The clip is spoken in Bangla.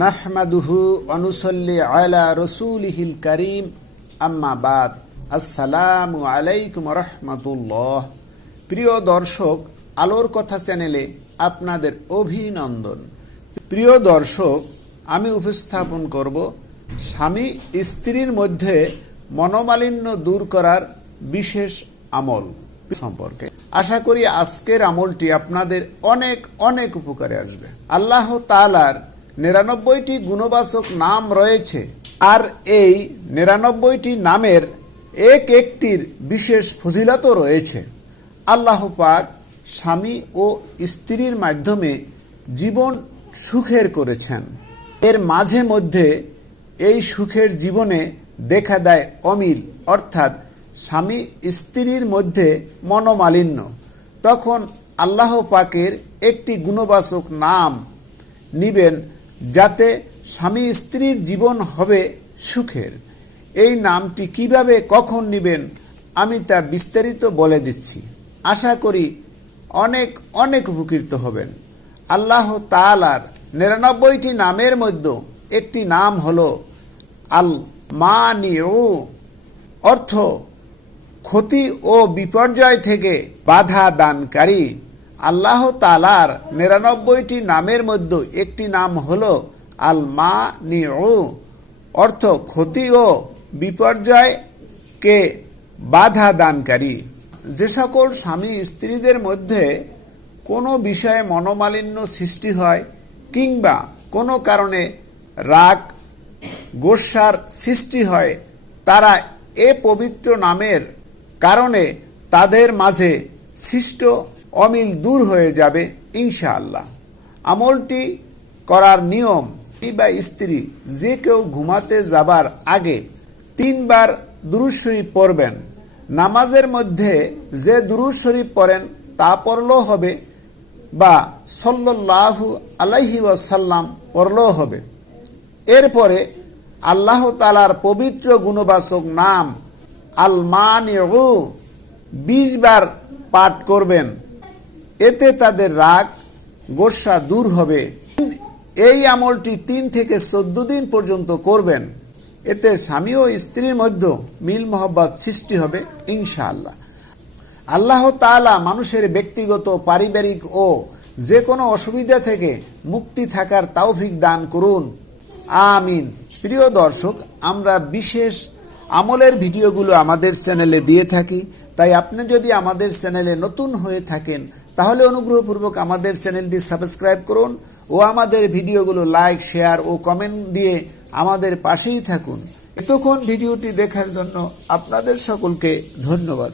নাহমাদুহু অনুসল্লি আলা রসুলিহিল করিম। আম্মা বাদ। আসসালামু আলাইকুম রহমতুল্লাহ। প্রিয় দর্শক, আলোর কথা চ্যানেলে আপনাদের অভিনন্দন। প্রিয় দর্শক, আমি উপস্থাপন করব স্বামী স্ত্রীর মধ্যে মনোমালিন্য দূর করার বিশেষ আমল সম্পর্কে। আশা করি আজকের আমলটি আপনাদের অনেক অনেক উপকারে আসবে। আল্লাহ তালার নিরানব্বইটি গুণবাচক নাম রয়েছে, আর এই নিরানব্বইটি নামের এক একটির বিশেষ ফজিলতও রয়েছে। আল্লাহ পাক স্বামী ও স্ত্রীর মাধ্যমে জীবন সুখের করেছেন। এর মাঝে মধ্যে এই সুখের জীবনে দেখা দেয় অমিল, অর্থাৎ স্বামী স্ত্রীর মধ্যে মনোমালিন্য। তখন আল্লাহ পাকের একটি গুণবাচক নাম নিবেন যাতে স্বামী স্ত্রীর জীবন হবে সুখের। এই নামটি কীভাবে কখন নিবেন আমি তা বিস্তারিত বলে দিচ্ছি। আশা করি অনেক অনেক উপকৃত হবেন। আল্লাহ তালার নিরানব্বইটি নামের মধ্যে একটি নাম হল আল মানিউ অর্থ, ক্ষতি ও বিপর্যয় থেকে বাধা দানকারী। আল্লাহ তালার নিরানব্বইটি নামের মধ্যে একটি নাম হল আল মা অর্থ ক্ষতি ও বিপর্যয়কে বাধা দানকারী। যে সকল স্বামী স্ত্রীদের মধ্যে কোনো বিষয়ে মনোমালিন্য সৃষ্টি হয় কিংবা কোনো কারণে রাগ গোসার সৃষ্টি হয়, তারা এ পবিত্র নামের কারণে তাদের মাঝে সৃষ্ট অমিল দূর হয়ে যাবে ইনশাআল্লাহ। আমলটি করার নিয়ম বা স্ত্রী, যে কেউ ঘুমাতে যাবার আগে তিনবার দুরুদ শরীফ পড়বেন। নামাজের মধ্যে যে দুরুদ শরীফ পড়েন, তা পড়লেও হবে বা সল্লাহু আলাইহি ওয়াসাল্লাম পড়লেও হবে। এরপরে আল্লাহ তালার পবিত্র গুণবাচক নাম আল মানিউ বিশ বার পাঠ করবেন। এতে তাদের রাগ, গোসা দূর হবে। এই আমলটি তিন থেকে চোদ্দ দিন পর্যন্ত করবেন। এতে স্বামী ও স্ত্রীর মধ্যে মিল মোহব্বত সৃষ্টি হবে, ইনশাআল্লাহ। আল্লাহ তাআলা মানুষের ব্যক্তিগত, পারিবারিক ও যে কোনো অসুবিধা থেকে মুক্তি থাকার তৌফিক দান করুন। আমিন। প্রিয় দর্শক, আমরা বিশেষ আমলের ভিডিওগুলো আমাদের চ্যানেলে দিয়ে থাকি। তাই আপনি যদি আমাদের চ্যানেলে নতুন হয়ে থাকেন তাহলে অনুগ্রহপূর্বক আমাদের চ্যানেলটি সাবস্ক্রাইব করুন ও আমাদের ভিডিওগুলো লাইক, শেয়ার ও কমেন্ট দিয়ে আমাদের পাশেই থাকুন। এতক্ষণ ভিডিওটি দেখার জন্য আপনাদের সকলকে ধন্যবাদ।